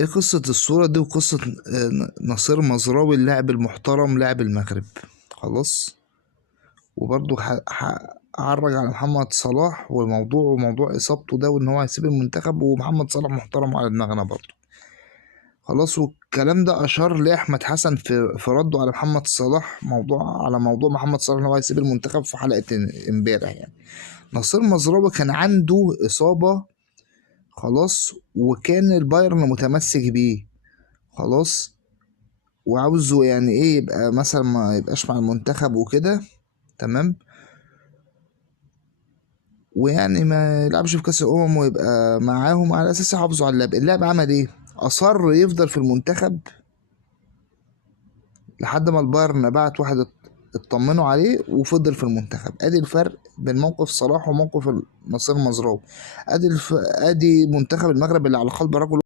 ايه قصة الصورة دي وقصة نصير مزراوي اللاعب المحترم لاعب المغرب؟ خلاص. وبرضه هعرج على محمد صلاح والموضوع وموضوع اصابته ده وان هو هيسيب المنتخب، ومحمد صلاح محترم على دماغنا برضه. خلاص. والكلام ده اشار ليه احمد حسن في رده على محمد صلاح، موضوع محمد صلاح ان هو هيسيب المنتخب في حلقة امبارح يعني. نصير مزراوي كان عنده اصابة، خلاص، وكان البايرن متمسك بيه، خلاص، وعاوزه يعني ايه يبقى مثلا ما يبقاش مع المنتخب وكده، تمام، ويعني ما يلعبش في كاس الامم ويبقى معاهم على اساس يحافظوا على اللاعب عمل ايه؟ اصر يفضل في المنتخب لحد ما البايرن بعت واحد اطمنوا عليه وفضل في المنتخب. ادي الفرق بين موقف صلاح وموقف نصير مزراوي. ادي منتخب المغرب اللي على قلب رجل